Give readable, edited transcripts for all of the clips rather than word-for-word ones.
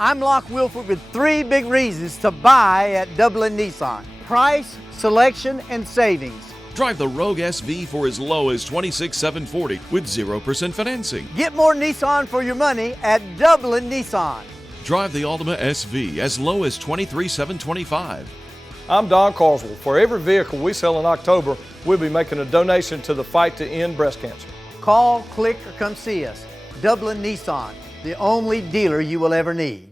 I'm Locke Wilford with 3 big reasons to buy at Dublin Nissan. Price, selection, and savings. Drive the Rogue SV for as low as $26,740 with 0% financing. Get more Nissan for your money at Dublin Nissan. Drive the Altima SV as low as $23,725. I'm Don Carswell. For every vehicle we sell in October, we'll be making a donation to the fight to end breast cancer. Call, click, or come see us. Dublin Nissan, the only dealer you will ever need.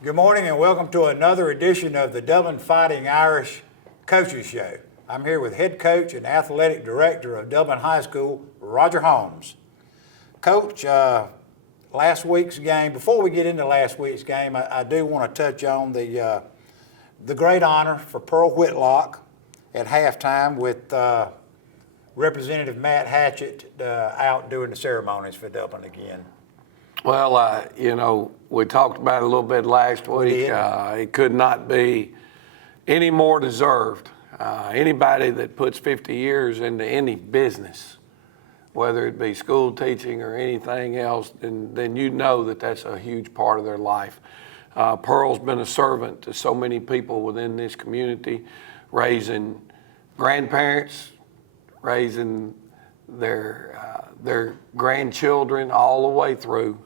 Good morning and welcome to another edition of the Dublin Fighting Irish Coaches Show. I'm here with head coach and athletic director of Dublin High School, Roger Holmes. Coach, last week's game, before we get into last week's game, I do want to touch on the great honor for Pearl Whitlock at halftime with Representative Matt Hatchett out doing the ceremonies for Dublin again. Well, you know, we talked about it a little bit last week. It could not be any more deserved. Anybody that puts 50 years into any business, whether it be school teaching or anything else, then you know that that's a huge part of their life. Pearl's been a servant to so many people within this community, raising grandparents, raising their grandchildren all the way through.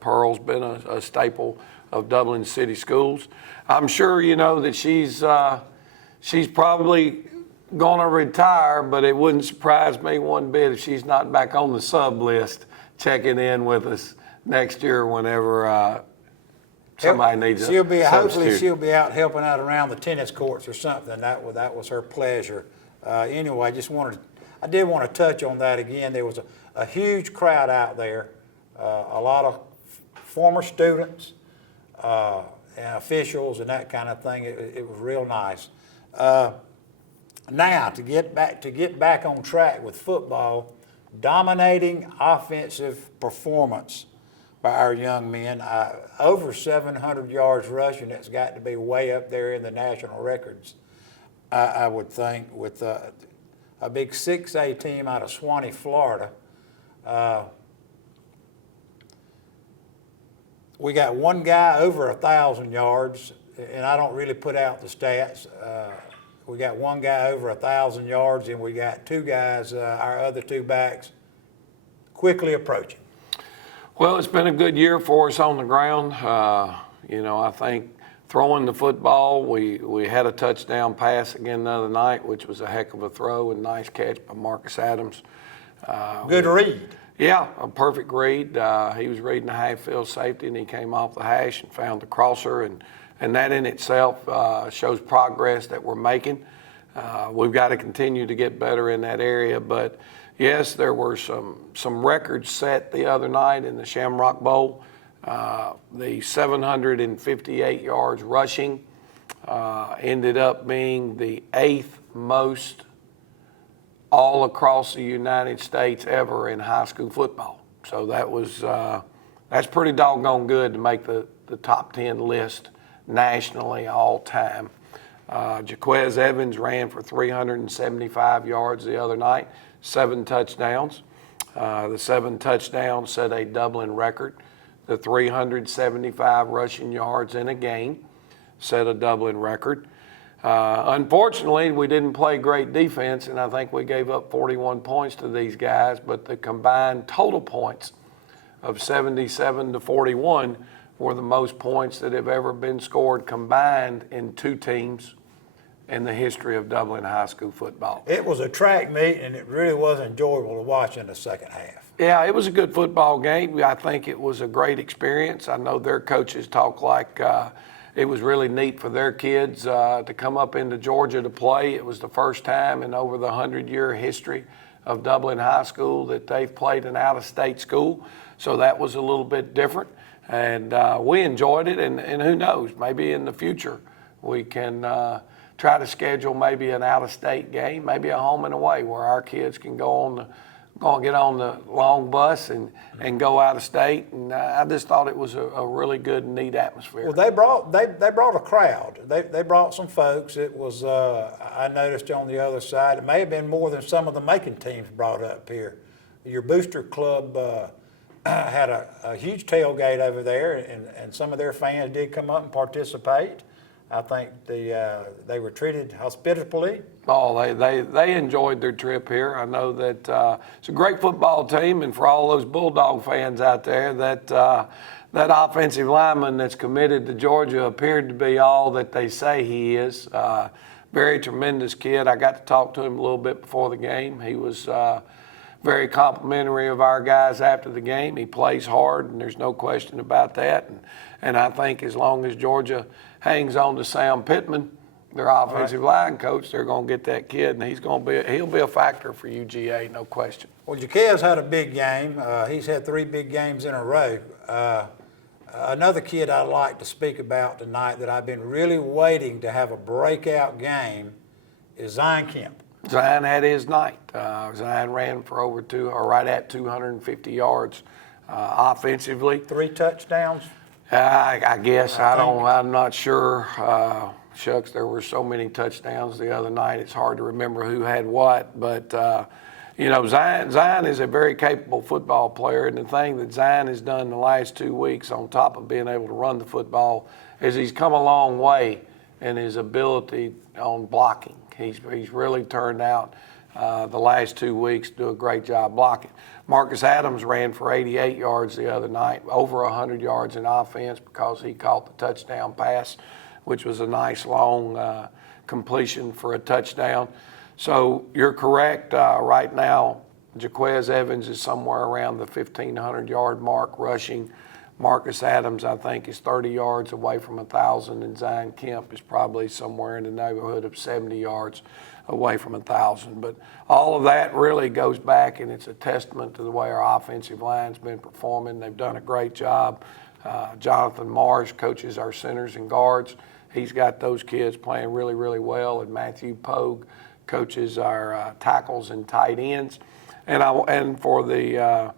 Pearl's been a staple of Dublin City Schools. I'm sure you know that she's probably going to retire, but it wouldn't surprise me one bit if she's not back on the sub list checking in with us next year whenever somebody needs a substitute. Hopefully she'll be out helping out around the tennis courts or something. That was her pleasure. Anyway, I did want to touch on that again. There was a huge crowd out there, a lot of former students and officials and that kind of thing. It was real nice. Now to get back on track with football, dominating offensive performance by our young men. Over 700 yards rushing. That's got to be way up there in the national records, I would think, with a big 6A team out of Swanee, Florida. We got one guy over 1,000 yards, and I don't really put out the stats. We got one guy over 1,000 yards, and we got 2 guys, our other 2 backs, quickly approaching. Well, it's been a good year for us on the ground. You know, I think throwing the football, we had a touchdown pass again the other night, which was a heck of a throw and nice catch by Marcus Adams. Good read. Yeah, a perfect read. He was reading the half-field safety, and he came off the hash and found the crosser, and that in itself shows progress that we're making. We've got to continue to get better in that area, but yes, there were some records set the other night in the Shamrock Bowl. The 758 yards rushing ended up being the 8th most all across the United States ever in high school football. So that's pretty doggone good to make the top 10 list nationally all time. Jaquez Evans ran for 375 yards the other night, 7 touchdowns. The 7 touchdowns set a Dublin record. The 375 rushing yards in a game set a Dublin record. Unfortunately, we didn't play great defense, and I think we gave up 41 points to these guys, but the combined total points of 77 to 41 were the most points that have ever been scored combined in 2 teams in the history of Dublin high school football. It was a track meet, and it really was enjoyable to watch in the second half. Yeah, it was a good football game. I think it was a great experience. I know their coaches talk like it was really neat for their kids to come up into Georgia to play. It was the first time in over the 100-year history of Dublin High School that they've played an out-of-state school. So that was a little bit different. And we enjoyed it. And who knows, maybe in the future we can try to schedule maybe an out-of-state game, maybe a home and away where our kids can get on the long bus and go out of state. And I just thought it was a really good, neat atmosphere. Well, they brought a crowd. They brought some folks. It was I noticed on the other side, it may have been more than some of the Macon teams brought up here. Your booster club had a huge tailgate over there, and some of their fans did come up and participate. I think they were treated hospitably. Oh, they enjoyed their trip here. I know that it's a great football team, and for all those Bulldog fans out there, that offensive lineman that's committed to Georgia appeared to be all that they say he is. Very tremendous kid. I got to talk to him a little bit before the game. He was very complimentary of our guys after the game. He plays hard, and there's no question about that. And I think as long as Georgia hangs on to Sam Pittman, their offensive line coach, they're going to get that kid, and he'll be a factor for UGA, no question. Well, Jaquez had a big game. He's had 3 big games in a row. Another kid I'd like to speak about tonight that I've been really waiting to have a breakout game is Zion Kemp. Zion had his night. Zion ran for right at 250 yards offensively. 3 touchdowns. I guess I'm not sure. Shucks, there were so many touchdowns the other night. It's hard to remember who had what. But Zion is a very capable football player, and the thing that Zion has done the last 2 weeks, on top of being able to run the football, is he's come a long way in his ability on blocking. He's really turned out the last 2 weeks to do a great job blocking. Marcus Adams ran for 88 yards the other night, over 100 yards in offense because he caught the touchdown pass, which was a nice long completion for a touchdown. So you're correct. Right now, Jaquez Evans is somewhere around the 1,500-yard mark rushing. Marcus Adams, I think, is 30 yards away from 1,000, and Zion Kemp is probably somewhere in the neighborhood of 70 yards away from 1,000. But all of that really goes back, and it's a testament to the way our offensive line's been performing. They've done a great job. Jonathan Marsh coaches our centers and guards. He's got those kids playing really, really well, and Matthew Pogue coaches our tackles and tight ends. And for the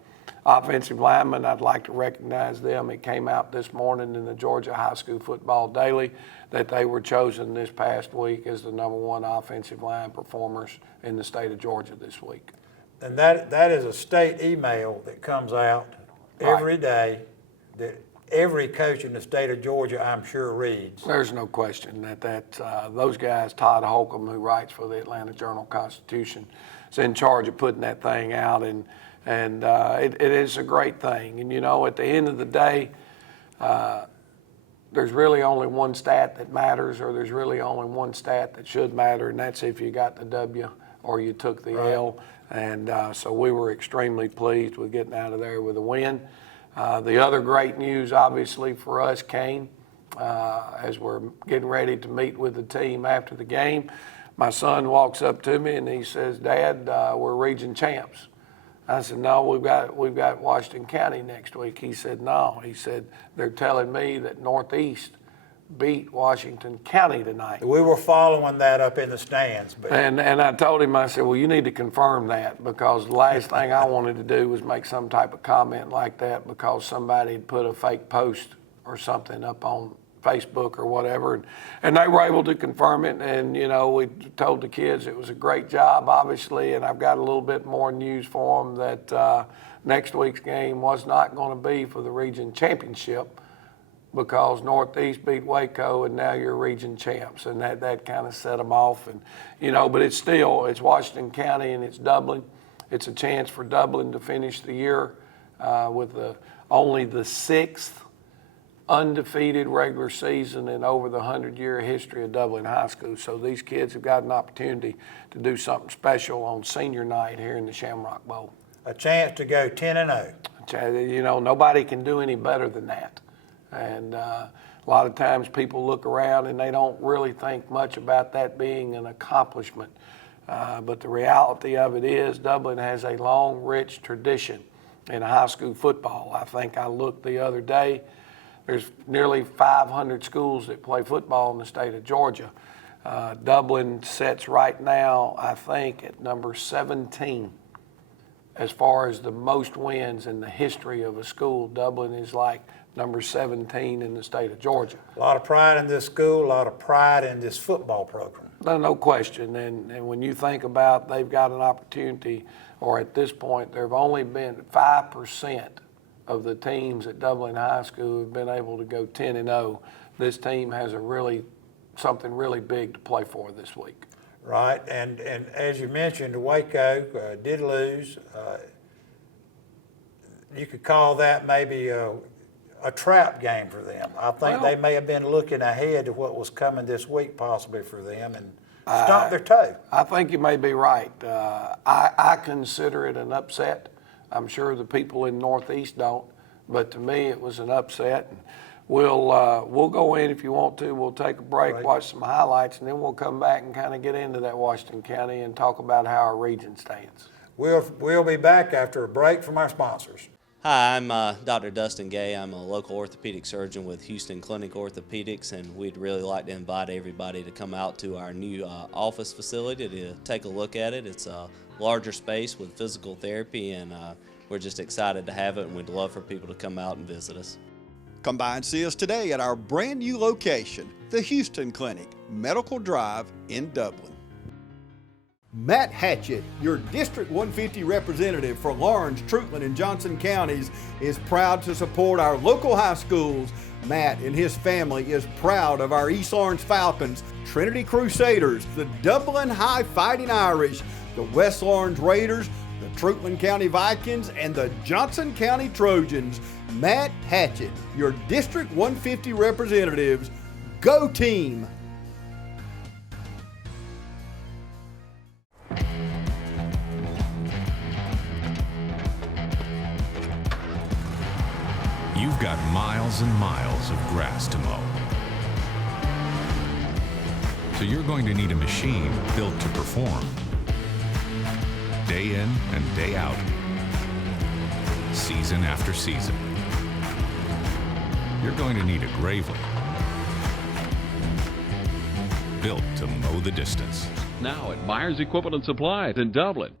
offensive linemen, I'd like to recognize them. It came out this morning in the Georgia High School Football Daily that they were chosen this past week as the #1 offensive line performers in the state of Georgia this week. And that is a state email that comes out every day that every coach in the state of Georgia, I'm sure, reads. There's no question that those guys, Todd Holcomb, who writes for the Atlanta Journal-Constitution, is in charge of putting that thing out, and it is a great thing. And, at the end of the day, there's really only one stat that matters, or there's really only one stat that should matter, and that's if you got the W or you took the L. And so we were extremely pleased with getting out of there with a win. The other great news, obviously, for us came as we're getting ready to meet with the team after the game. My son walks up to me and he says, "Dad, we're region champs." I said, "No, we've got Washington County next week." He said, "No." He said, "They're telling me that Northeast beat Washington County tonight." We were following that up in the stands. But And I told him, I said, "Well, you need to confirm that, because the last thing I wanted to do was make some type of comment like that because somebody had put a fake post or something up on Facebook or whatever." And they were able to confirm it. And, we told the kids it was a great job, obviously. And I've got a little bit more news for them that next week's game was not going to be for the region championship, because Northeast beat Waco and now you're region champs, and that kind of set them off. And but it's Washington County and it's Dublin. It's a chance for Dublin to finish the year with only the 6th undefeated regular season in over the 100-year history of Dublin High School. So these kids have got an opportunity to do something special on senior night here in the Shamrock Bowl. a chance to go 10-0. You know, nobody can do any better than that. And a lot of times people look around and they don't really think much about that being an accomplishment. But the reality of it is Dublin has a long, rich tradition in high school football. I think I looked the other day, there's nearly 500 schools that play football in the state of Georgia. Dublin sits right now, I think, at number 17 as far as the most wins in the history of a school. Dublin is like number 17 in the state of Georgia. A lot of pride in this school, a lot of pride in this football program. No question. And when you think about they've got an opportunity, or at this point, there have only been 5% of the teams at Dublin High School have been able to go 10-0. This team has something really big to play for this week. Right, and as you mentioned, Waco did lose. You could call that maybe a trap game for them. I think they may have been looking ahead to what was coming this week possibly for them and stomped their toe. I think you may be right. I consider it an upset. I'm sure the people in Northeast don't, but to me it was an upset. And we'll go in if you want to. We'll take a break, watch some highlights, and then we'll come back and kind of get into that Washington County and talk about how our region stands. We'll be back after a break from our sponsors. Hi, I'm Dr. Dustin Gay. I'm a local orthopedic surgeon with Houston Clinic Orthopedics, and we'd really like to invite everybody to come out to our new office facility to take a look at it. It's a larger space with physical therapy, and we're just excited to have it, and we'd love for people to come out and visit us. Come by and see us today at our brand new location, the Houston Clinic, Medical Drive in Dublin. Matt Hatchett, your District 150 representative for Lawrence, Truitland, and Johnson counties, is proud to support our local high schools. Matt and his family is proud of our East Lawrence Falcons, Trinity Crusaders, the Dublin High Fighting Irish, the West Lawrence Raiders, the Truitland County Vikings, and the Johnson County Trojans. Matt Hatchett, your District 150 representatives. Go team! You've got miles and miles of grass to mow. So you're going to need a machine built to perform. Day in and day out. Season after season. You're going to need a Gravely. Built to mow the distance. Now at Myers Equipment and Supply in Dublin.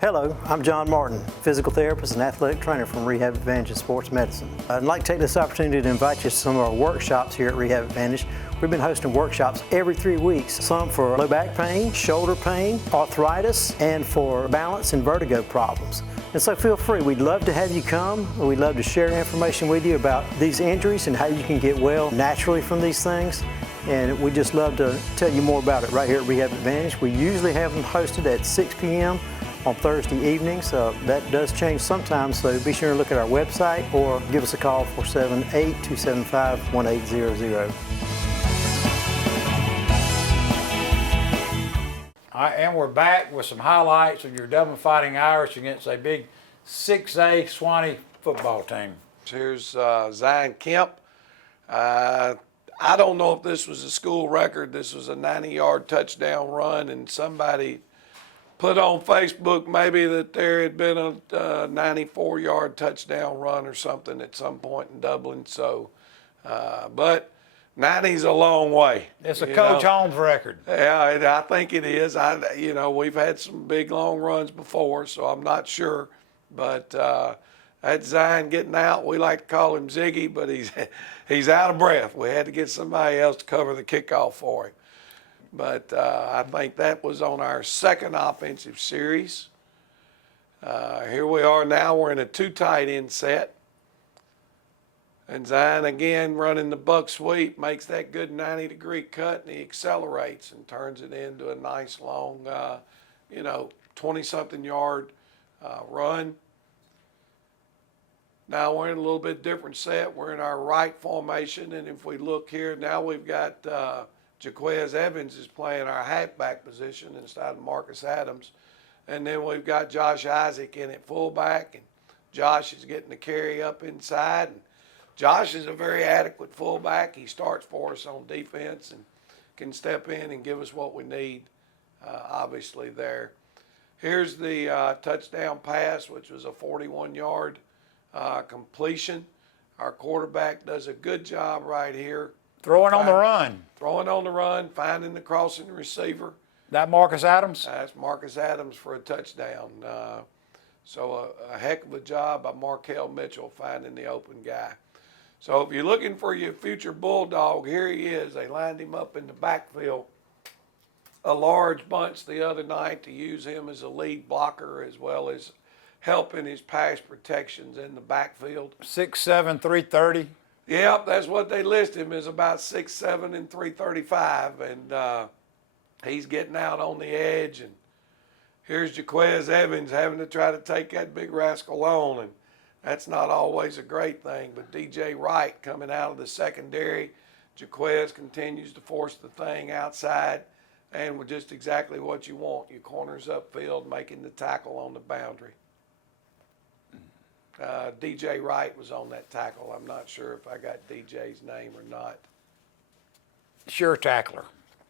Hello, I'm John Martin, physical therapist and athletic trainer from Rehab Advantage in Sports Medicine. I'd like to take this opportunity to invite you to some of our workshops here at Rehab Advantage. We've been hosting workshops every 3 weeks, some for low back pain, shoulder pain, arthritis, and for balance and vertigo problems. And so feel free, we'd love to have you come. We'd love to share information with you about these injuries and how you can get well naturally from these things. And we'd just love to tell you more about it right here at Rehab Advantage. We usually have them hosted at 6 p.m. on Thursday evenings. That does change sometimes, so be sure to look at our website or give us a call 478-275-1800. All right, and we're back with some highlights of your Dublin Fighting Irish against a big 6A Swanee football team. Here's Zion Kemp. I don't know if this was a school record. This was a 90-yard touchdown run, and somebody put on Facebook maybe that there had been a 94-yard touchdown run or something at some point in Dublin. So, but 90's a long way. It's a Coach Holmes record. Yeah, I think it is. We've had some big long runs before, so I'm not sure. But that Zion getting out, we like to call him Ziggy, but he's out of breath. We had to get somebody else to cover the kickoff for him. But I think that was on our second offensive series. Here we are now. We're in a 2 tight end set. And Zion again running the buck sweep, makes that good 90-degree cut, and he accelerates and turns it into a nice long, 20-something yard run. Now we're in a little bit different set. We're in our right formation, and if we look here, now we've got Jaquez Evans is playing our halfback position instead of Marcus Adams. And then we've got Josh Isaac in at fullback, and Josh is getting the carry up inside. And Josh is a very adequate fullback. He starts for us on defense and can step in and give us what we need, obviously, there. Here's the touchdown pass, which was a 41-yard completion. Our quarterback does a good job right here. Throwing on the run. Throwing on the run, finding the crossing receiver. That Marcus Adams? That's Marcus Adams for a touchdown. So a heck of a job by Markel Mitchell finding the open guy. So if you're looking for your future Bulldog, here he is. They lined him up in the backfield, a large bunch the other night, to use him as a lead blocker as well as helping his pass protections in the backfield. 6'7", 330. Yep, that's what they list him as, about 6'7" and 335, and he's getting out on the edge. And here's Jaquez Evans having to try to take that big rascal on, and that's not always a great thing. But DJ Wright coming out of the secondary, Jaquez continues to force the thing outside, and with just exactly what you want. Your corners upfield, making the tackle on the boundary. DJ Wright was on that tackle. I'm not sure if I got DJ's name or not. Sure tackler.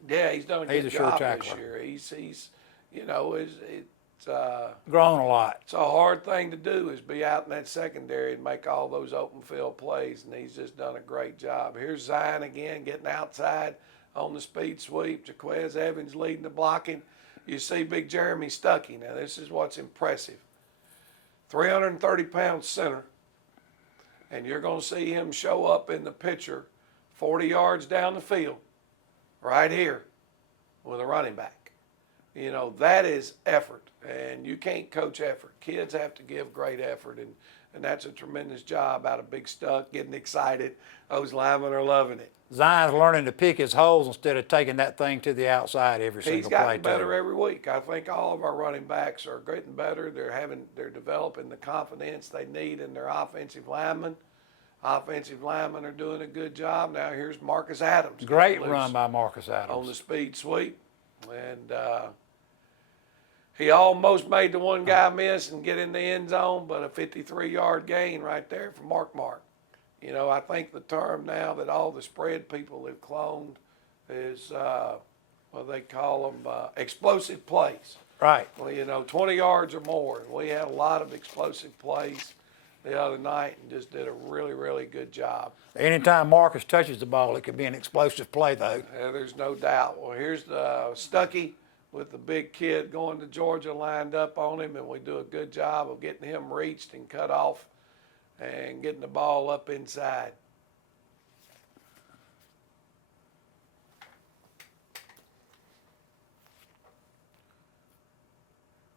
Yeah, he's done a He's good a sure job this tackler. year. He's you know, it's Grown a lot. it's a hard thing to do, is be out in that secondary and make all those open field plays, and he's just done a great job. Here's Zion again, getting outside on the speed sweep. Jaquez Evans leading the blocking. You see big Jeremy Stuckey. Now this is what's impressive. 330-pound center, and you're going to see him show up in the picture 40 yards down the field right here with a running back. You know, that is effort, and you can't coach effort. Kids have to give great effort, and that's a tremendous job out of Big Stuck, getting excited. Those linemen are loving it. Zion's learning to pick his holes instead of taking that thing to the outside every single He's play. gotten better every week. I think all of our running backs are getting better. They're developing the confidence they need in their offensive linemen. Offensive linemen are doing a good job. Now here's Marcus Adams. Great run by Marcus Adams. On the speed sweep. And he almost made the one guy miss and get in the end zone, but a 53-yard gain right there for Mark. You know, I think the term now that all the spread people have cloned is what they call them, explosive plays. Right. Well, you know, 20 yards or more. And we had a lot of explosive plays the other night and just did a really, really good job. Anytime Marcus touches the ball, it could be an explosive play, though. There's no doubt. Well, here's the Stuckey with the big kid going to Georgia lined up on him, and we do a good job of getting him reached and cut off and getting the ball up inside.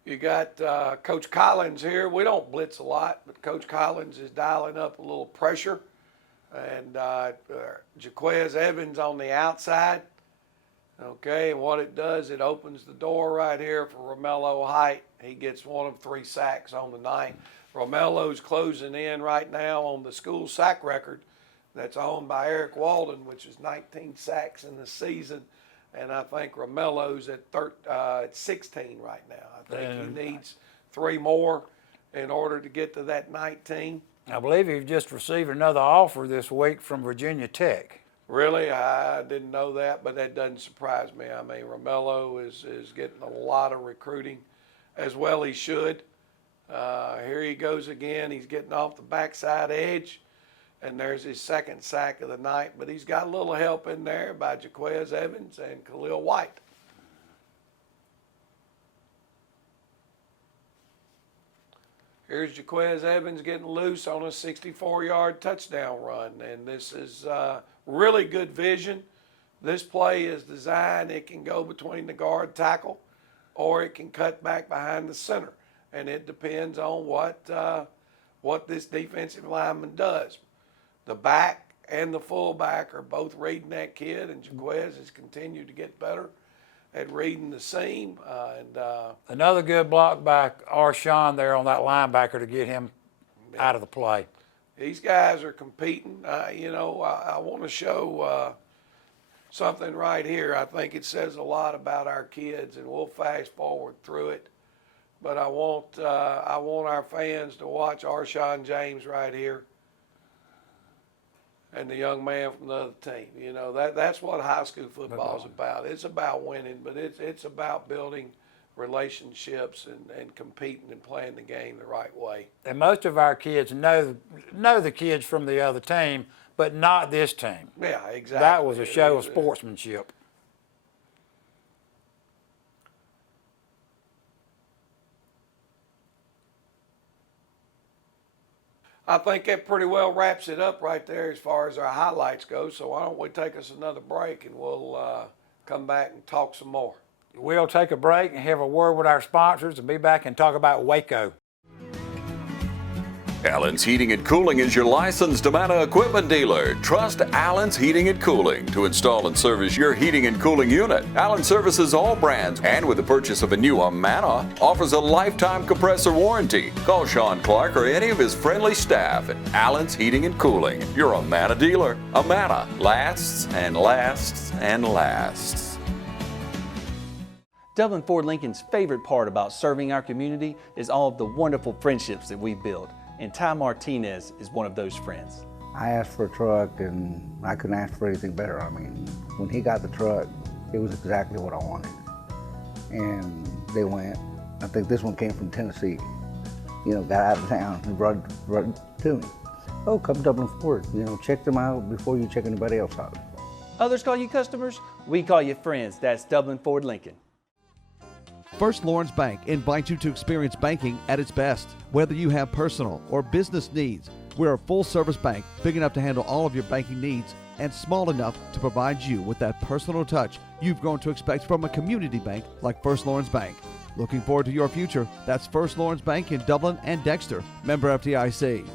You got Coach Collins here. We don't blitz a lot, but Coach Collins is dialing up a little pressure. And Jaquez Evans on the outside. Okay, and what it does, it opens the door right here for Romello Height. He gets one of 3 sacks on the night. Romello's closing in right now on the school sack record that's owned by Eric Walden, which is 19 sacks in the season. And I think Romello's at 16 right now. I think he needs 3 more in order to get to that 19. I believe you've just received another offer this week from Virginia Tech. Really? I didn't know that, but that doesn't surprise me. I mean, Romello is getting a lot of recruiting, as well he should. Here he goes again. He's getting off the backside edge, and there's his 2nd sack of the night. But he's got a little help in there by Jaquez Evans and Khalil White. Here's Jaquez Evans getting loose on a 64-yard touchdown run, and this is really good vision. This play is designed, it can go between the guard tackle, or it can cut back behind the center, and it depends on what this defensive lineman does. The back and the fullback are both reading that kid, and Jaquez has continued to get better at reading the seam. Another good block by Arshawn there on that linebacker to get him out of the play. These guys are competing. You know, I want to show something right here. I think it says a lot about our kids, and we'll fast forward through it. but I want our fans to watch Arshawn James right here and the young man from the other team. You know, that's what high school football is about. It's about winning, but it's about building relationships and competing and playing the game the right way. And most of our kids know the kids from the other team, but not this team. Yeah, exactly. That was a show of sportsmanship. I think that pretty well wraps it up right there as far as our highlights go. So why don't we take us another break and we'll come back and talk some more. We'll take a break and have a word with our sponsors and be back and talk about Waco. Allen's Heating and Cooling is your licensed Amana equipment dealer. Trust Allen's Heating and Cooling to install and service your heating and cooling unit. Allen services all brands, and with the purchase of a new Amana, offers a lifetime compressor warranty. Call Sean Clark or any of his friendly staff at Allen's Heating and Cooling, your Amana dealer. Amana lasts and lasts and lasts. Dublin Ford Lincoln's favorite part about serving our community is all of the wonderful friendships that we build. And Ty Martinez is one of those friends. I asked for a truck and I couldn't ask for anything better. I mean, when he got the truck, it was exactly what I wanted. And they went. I think this one came from Tennessee. You know, got out of town and brought it to me. Oh, come Dublin Ford. You know, check them out before you check anybody else out. Others call you customers, we call you friends. That's Dublin Ford Lincoln. First Lawrence Bank invites you to experience banking at its best. Whether you have personal or business needs, we're a full-service bank big enough to handle all of your banking needs and small enough to provide you with that personal touch you've grown to expect from a community bank like First Lawrence Bank. Looking forward to your future. That's First Lawrence Bank in Dublin and Dexter. Member FDIC.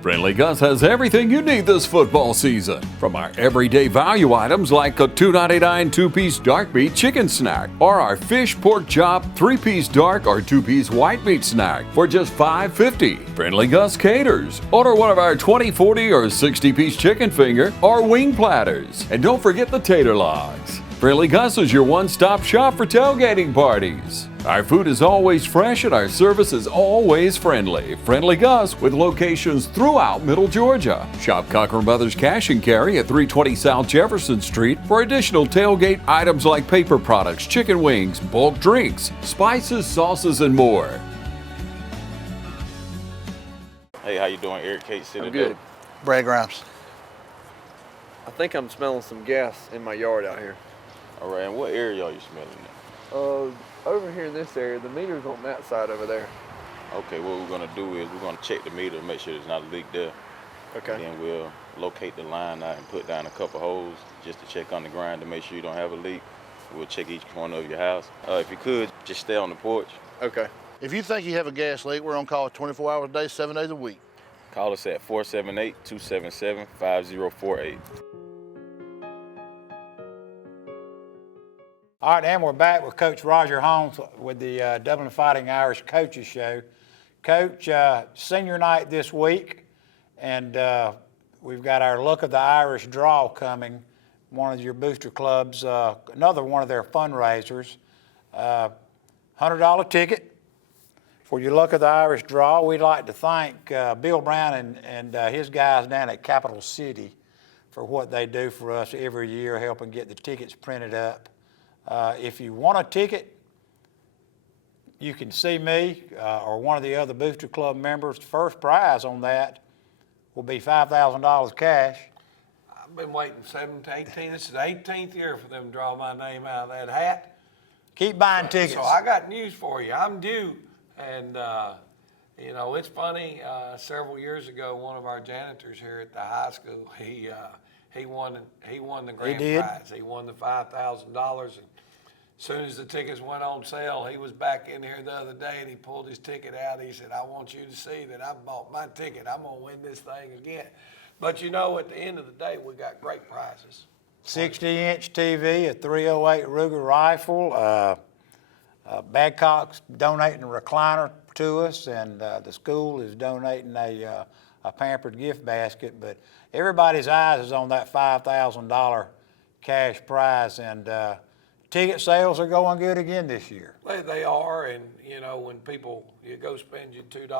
Friendly Gus has everything you need this football season. From our everyday value items like a $2.99 two-piece dark meat chicken snack, or our fish pork chop 3-piece dark or 2-piece white meat snack for just $5.50. Friendly Gus caters. Order one of our 20, 40, or 60-piece chicken finger or wing platters. And don't forget the tater logs. Friendly Gus is your one-stop shop for tailgating parties. Our food is always fresh and our service is always friendly. Friendly Gus with locations throughout Middle Georgia. Shop Cochran Brothers Cash and Carry at 320 South Jefferson Street for additional tailgate items like paper products, chicken wings, bulk drinks, spices, sauces, and more. Hey, how you doing? Eric Kate City. I'm good. Brad Grimes. I think I'm smelling some gas in my yard out here. All right, and what area are you smelling at? Over here in this area, the meter's on that side over there. Okay, what we're gonna do is we're gonna check the meter, make sure there's not a leak there. Okay. And then we'll locate the line out and put down a couple holes just to check on the ground to make sure you don't have a leak. We'll check each corner of your house. If you could, just stay on the porch. Okay. If you think you have a gas leak, we're on call 24 hours a day, 7 days a week. Call us at 478-277-5048. All right, and we're back with Coach Roger Holmes with the Dublin Fighting Irish Coaches Show. Coach, senior night this week, and we've got our Look of the Irish draw coming, one of your booster clubs, another one of their fundraisers. $100 ticket for your Look of the Irish draw. We'd like to thank Bill Brown and his guys down at Capital City for what they do for us every year, helping get the tickets printed up. If you want a ticket, you can see me or one of the other Booster Club members. The first prize on that will be $5,000 cash. I've been waiting 7 to 18. This is the 18th year for them to draw my name out of that hat. Keep buying tickets. So I got news for you. I'm due. And, you know, it's funny. Several years ago, one of our janitors here at the high school, he won the grand prize. He won the $5,000. And as soon as the tickets went on sale, he was back in here the other day and he pulled his ticket out. He said, I want you to see that I bought my ticket. I'm going to win this thing again. But you know, at the end of the day, we got great prizes. 60-inch TV, a .308 Ruger rifle. Badcock's donating a recliner to us, and the school is donating a Pampered gift basket. But everybody's eyes is on that $5,000 cash prize, and ticket sales are going good again this year. They are, and you know, when you go spend your $2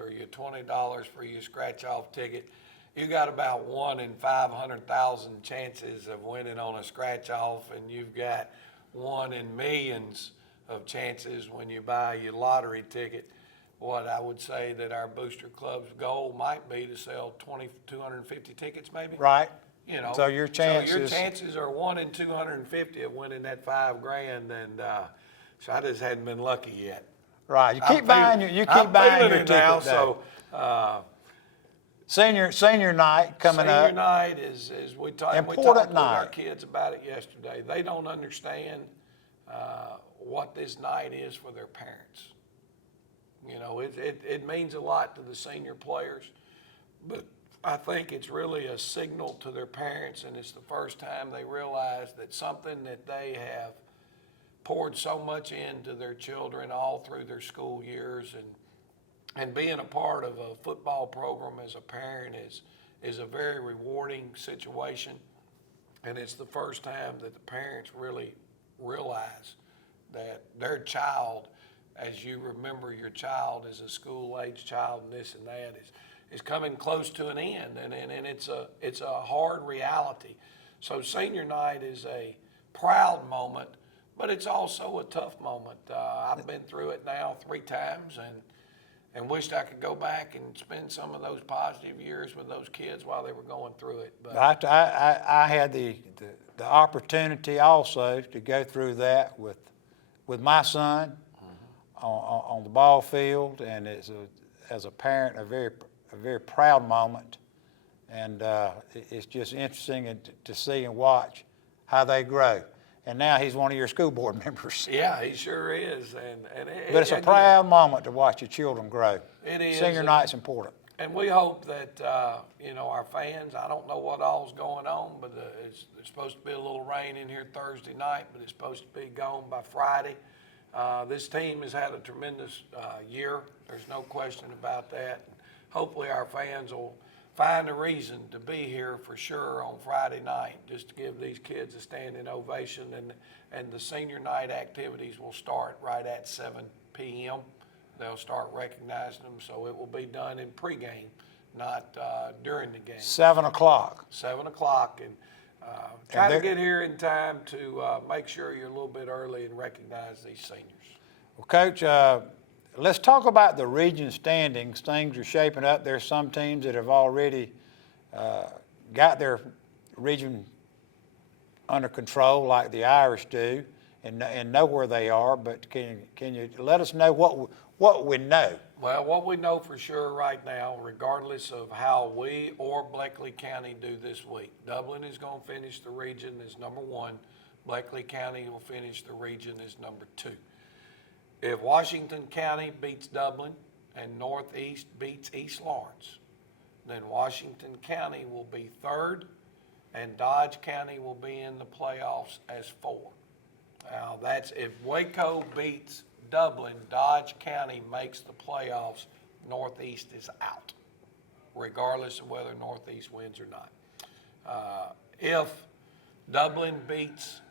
or your $20 for your scratch-off ticket, you got about 1 in 500,000 chances of winning on a scratch-off, and you've got 1 in millions of chances when you buy your lottery ticket. What I would say that our booster club's goal might be to sell 250 tickets, maybe. Right. You know, so your chances are 1 in 250 of winning that $5,000, and so I just hadn't been lucky yet. Right. You keep buying your ticket now. So senior night coming up. Senior night is we talked with our kids about it yesterday. They don't understand what this night is for their parents. You know, it means a lot to the senior players, but I think it's really a signal to their parents, and it's the first time they realize that something that they have poured so much into their children all through their school years, and being a part of a football program as a parent is a very rewarding situation, and it's the first time that the parents really realize that their child, as you remember your child as a school-age child and this and that, is coming close to an end, and it's a hard reality. So senior night is a proud moment, but it's also a tough moment. I've been through it now 3 times, and wished I could go back and spend some of those positive years with those kids while they were going through it. But I had the opportunity also to go through that with my son on the ball field, and as a parent, a very proud moment, and it's just interesting to see and watch how they grow. And now he's one of your school board members. Yeah, he sure is. But it's a proud moment to watch your children grow. It is. Senior night's important. And we hope that, our fans, I don't know what all's going on, but it's supposed to be a little rain in here Thursday night, but it's supposed to be gone by Friday. This team has had a tremendous year. There's no question about that. Hopefully our fans will find a reason to be here for sure on Friday night, just to give these kids a standing ovation, and the senior night activities will start right at 7 p.m. They'll start recognizing them, so it will be done in pregame, not during the game. 7 o'clock. 7 o'clock, and try to get here in time to make sure you're a little bit early and recognize these seniors. Well, Coach, let's talk about the region standings. Things are shaping up. There's some teams that have already got their region under control, like the Irish do, and know where they are. But can you let us know what we know? Well, what we know for sure right now, regardless of how we or Bleckley County do this week, Dublin is going to finish the region as number 1. Bleckley County will finish the region as number 2. If Washington County beats Dublin and Northeast beats East Lawrence, then Washington County will be 3rd, and Dodge County will be in the playoffs as 4. Now, that's if Waco beats Dublin, Dodge County makes the playoffs, Northeast is out, regardless of whether Northeast wins or not. If Dublin beats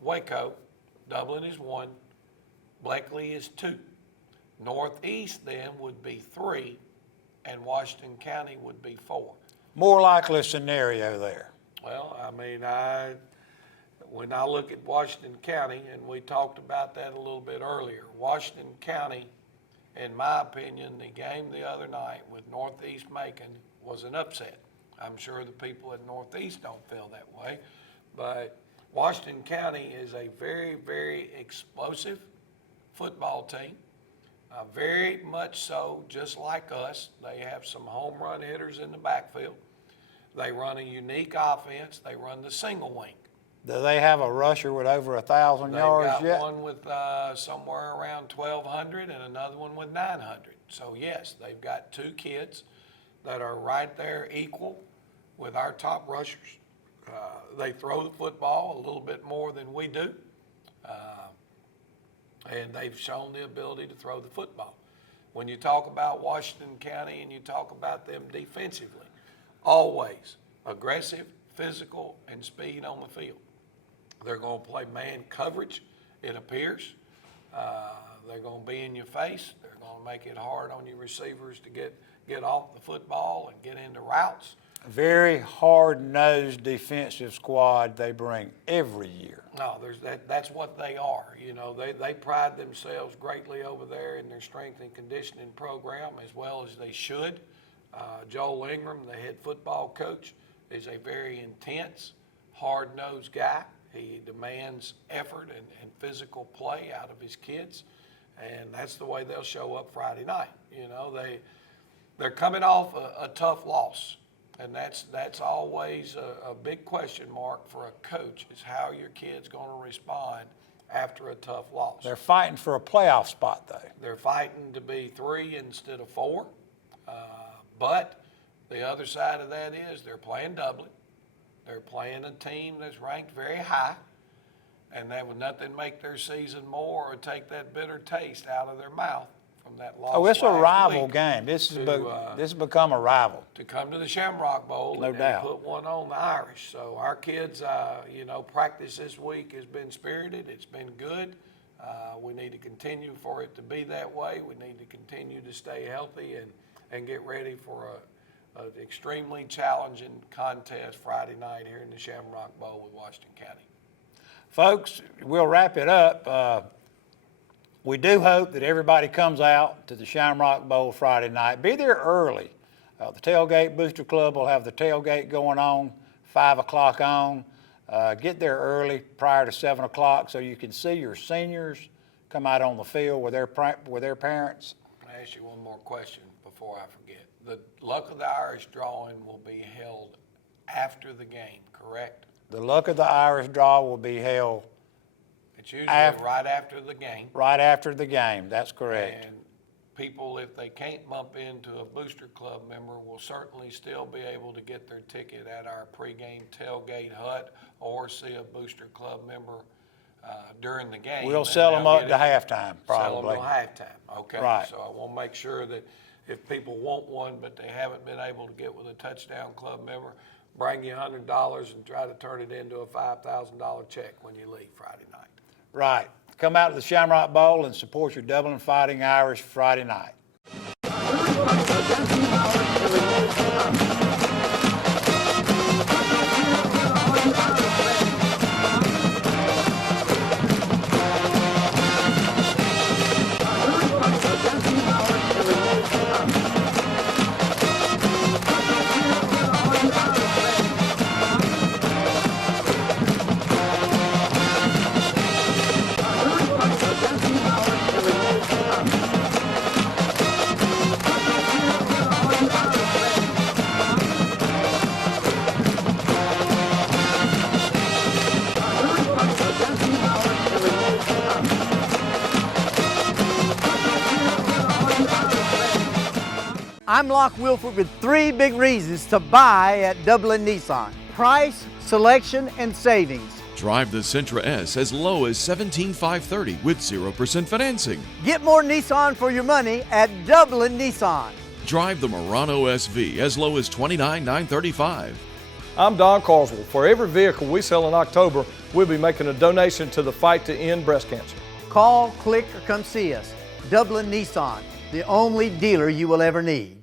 Waco, Dublin is 1, Bleckley is 2. Northeast then would be 3, and Washington County would be 4. More likely scenario there. Well, I mean, when I look at Washington County, and we talked about that a little bit earlier, Washington County, in my opinion, the game the other night with Northeast Macon was an upset. I'm sure the people at Northeast don't feel that way, but Washington County is a very, very explosive football team, very much so, just like us. They have some home run hitters in the backfield. They run a unique offense. They run the single wing. Do they have a rusher with over 1,000 yards yet? They've got one with somewhere around 1,200 and another one with 900. So yes, they've got 2 kids that are right there equal with our top rushers. They throw the football a little bit more than we do. And they've shown the ability to throw the football. When you talk about Washington County and you talk about them defensively, always aggressive, physical, and speed on the field. They're going to play man coverage, it appears. They're going to be in your face. They're going to make it hard on your receivers to get off the football and get into routes. Very hard-nosed defensive squad they bring every year. No, that's what they are. You know, they pride themselves greatly over there in their strength and conditioning program, as well as they should. Joel Ingram, the head football coach, is a very intense, hard-nosed guy. He demands effort and physical play out of his kids, and that's the way they'll show up Friday night. You know, they're coming off a tough loss. And that's always a big question mark for a coach, is how your kid's going to respond after a tough loss. They're fighting for a playoff spot, though. They're fighting to be 3 instead of 4. But the other side of that is they're playing Dublin. They're playing a team that's ranked very high, and that would nothing make their season more or take that bitter taste out of their mouth from that loss. Oh, it's a last rival week game. This to, has become a rival. To come to the Shamrock Bowl No and doubt. put one on the Irish. So our kids, you know, practice this week has been spirited. It's been good. We need to continue for it to be that way. We need to continue to stay healthy and get ready for an extremely challenging contest Friday night here in the Shamrock Bowl with Washington County. Folks, we'll wrap it up. We do hope that everybody comes out to the Shamrock Bowl Friday night. Be there early. The Tailgate Booster Club will have the tailgate going on, 5 o'clock on. Get there early, prior to 7 o'clock, so you can see your seniors come out on the field with their parents. I'll ask you one more question before I forget. The Luck of the Irish drawing will be held after the game, correct? The Luck of the Irish draw will be held It's usually right after the game. right after the game. That's correct. And people, if they can't bump into a Booster Club member, will certainly still be able to get their ticket at our pregame tailgate hut or see a Booster Club member during the game. We'll And sell them they'll up get to it- halftime, Sell probably. them to halftime, okay. Right. So I want to make sure that if people want one but they haven't been able to get with a Touchdown Club member, bring you $100 and try to turn it into a $5,000 check when you leave Friday night. Right. Come out to the Shamrock Bowl and support your Dublin Fighting Irish Friday night. I'm Locke Wilford with 3 big reasons to buy at Dublin Nissan. Price, selection, and savings. Drive the Sentra S as low as $17,530 with 0% financing. Get more Nissan for your money at Dublin Nissan. Drive the Murano SV as low as $29,935. I'm Don Carswell. For every vehicle we sell in October, we'll be making a donation to the fight to end breast cancer. Call, click, or come see us. Dublin Nissan, the only dealer you will ever need.